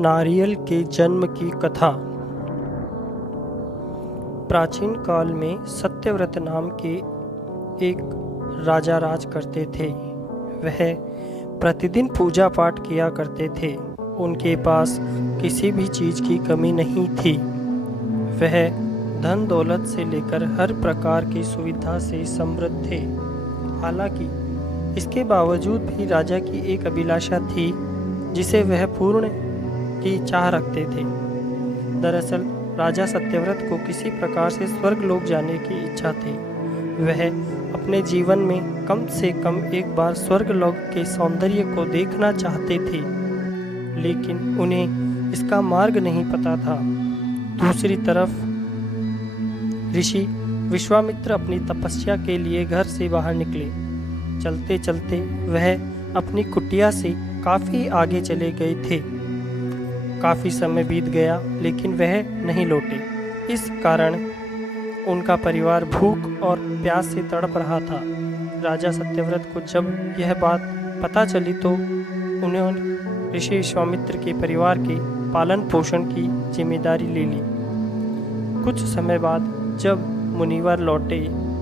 नारियल के जन्म की कथा। प्राचीन काल में सत्यव्रत नाम के एक राजा राज करते थे। वह प्रतिदिन पूजा पाठ किया करते थे। उनके पास किसी भी चीज़ की कमी नहीं थी। वह धन दौलत से लेकर हर प्रकार की सुविधा से समृद्ध थे। हालांकि इसके बावजूद भी राजा की एक अभिलाषा थी जिसे वह पूर्ण की चाह रखते थे। दरअसल राजा सत्यव्रत को किसी प्रकार से स्वर्गलोक जाने की इच्छा थी। वह अपने जीवन में कम से कम एक बार स्वर्गलोक के सौंदर्य को देखना चाहते थे, लेकिन उन्हें इसका मार्ग नहीं पता था। दूसरी तरफ ऋषि विश्वामित्र अपनी तपस्या के लिए घर से बाहर निकले। चलते चलते वह अपनी कुटिया से काफ़ी आगे चले गए थे। काफ़ी समय बीत गया लेकिन वह नहीं लौटे। इस कारण उनका परिवार भूख और प्यास से तड़प रहा था। राजा सत्यव्रत को जब यह बात पता चली तो उन्होंने ऋषि विश्वामित्र के परिवार के पालन पोषण की जिम्मेदारी ले ली। कुछ समय बाद जब मुनिवर लौटे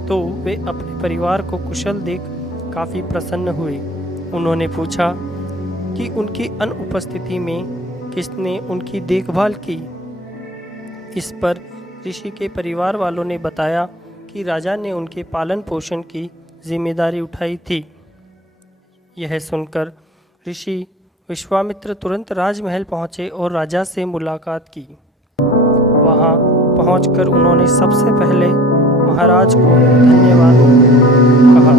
तो वे अपने परिवार को कुशल देख काफ़ी प्रसन्न हुए। उन्होंने पूछा कि उनकी अनुपस्थिति में किसने उनकी देखभाल की। इस पर ऋषि के परिवार वालों ने बताया कि राजा ने उनके पालन पोषण की जिम्मेदारी उठाई थी। यह सुनकर ऋषि विश्वामित्र तुरंत राजमहल पहुंचे और राजा से मुलाकात की। वहां पहुंचकर उन्होंने सबसे पहले महाराज को धन्यवाद कहा।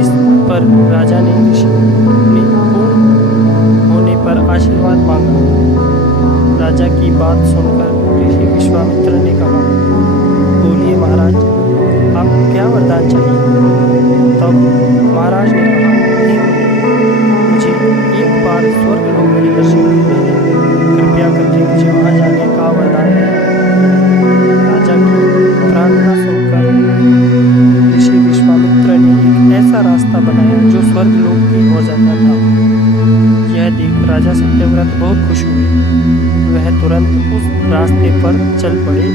इस पर राजा ने ऋषि ने पूर्ण होने पर आशीर्वाद मांगा। राजा की बात सुनकर ऋषि विश्वामित्र ने कहा, बोलिए महाराज, आपको क्या वरदान चाहिए। तब महाराज ने कहा, हे मुनि, मुझे एक बार स्वर्गलोक के दर्शन करने हैं। कृपया करके मुझे वहां जाने का वरदान दें। राजा की प्रार्थना सुनकर ऋषि विश्वामित्र ने एक ऐसा रास्ता बनाया जो स्वर्गलोक की ओर जाता था। यह देख राजा सत्यव्रत बहुत खुश हुए। वह तुरंत उस रास्ते पर चल पड़े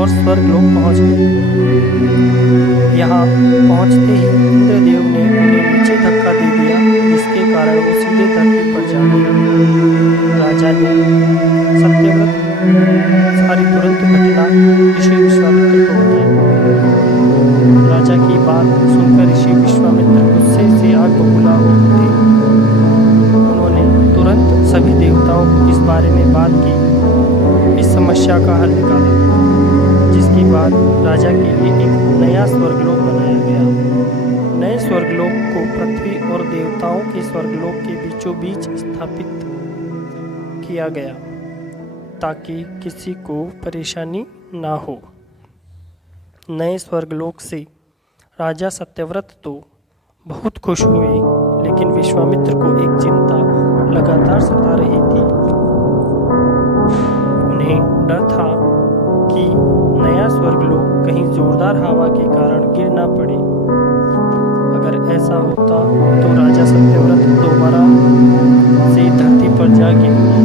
और स्वर्गलोक पहुंच गए। यहाँ पहुंचते ही इंद्रदेव ने उन्हें नीचे धक्का दे दिया, जिसके कारण वो सीधे धरती पर जा गिरे। राजा ने सत्यव्रत सारी तुरंत घटना ऋषि विश्वामित्र को बताई। राजा की बात सुनकर ऋषि विश्वामित्र गुस्से से आग बबूला हो उठे। उन्होंने तुरंत सभी देवताओं को इस बारे में बात की, इस समस्या का हल निकाला, जिसके बाद राजा के लिए एक नया स्वर्गलोक बनाया गया। नए स्वर्गलोक को पृथ्वी और देवताओं के स्वर्गलोक के बीचों बीच स्थापित किया गया ताकि किसी को परेशानी ना हो। नए स्वर्गलोक से राजा सत्यव्रत तो बहुत खुश हुए, लेकिन विश्वामित्र को एक चिंता लगातार सता रही थी। उन्हें डर था कि नया स्वर्गलोक कहीं जोरदार हवा के कारण गिर ना पड़े। अगर ऐसा होता तो राजा सत्यव्रत दोबारा से धरती पर जा गिरेंगे।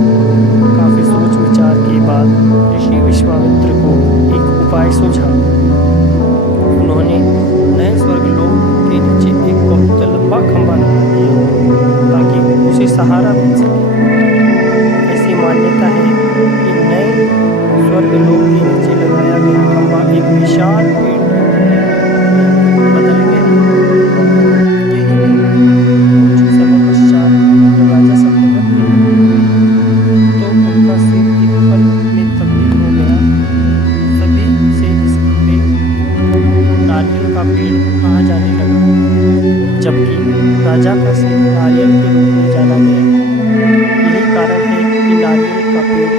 काफ़ी सोच विचार के बाद ऋषि विश्वामित्र को एक उपाय सूझा। उन्होंने नए स्वर्गलोक के नीचे एक बहुत लंबा खंभा लगा दिया ताकि उसे सहारा मिल सके। ऐसी मान्यता है कि नए स्वर्गलोक के नीचे लगाया गया खंभा एक विशाल पेड़ बदल गया। यही नहीं, कुछ समय पश्चात जब राजा सत्यव्रत की मृत्यु हुई तो उनका सिर एक फल में तब्दील हो गया। सभी से इस खंभे नारियल का पेड़ कहा जाने लगा, जबकि राजा का सिर नारियल के रूप में जाना गया। यही कारण है कि नारियल का पेड़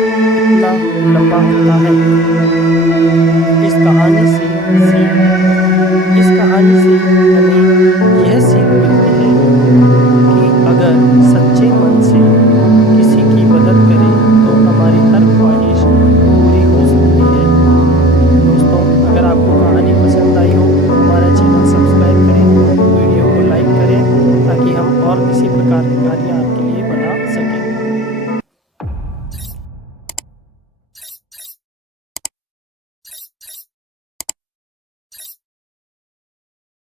इतना लंबा होता है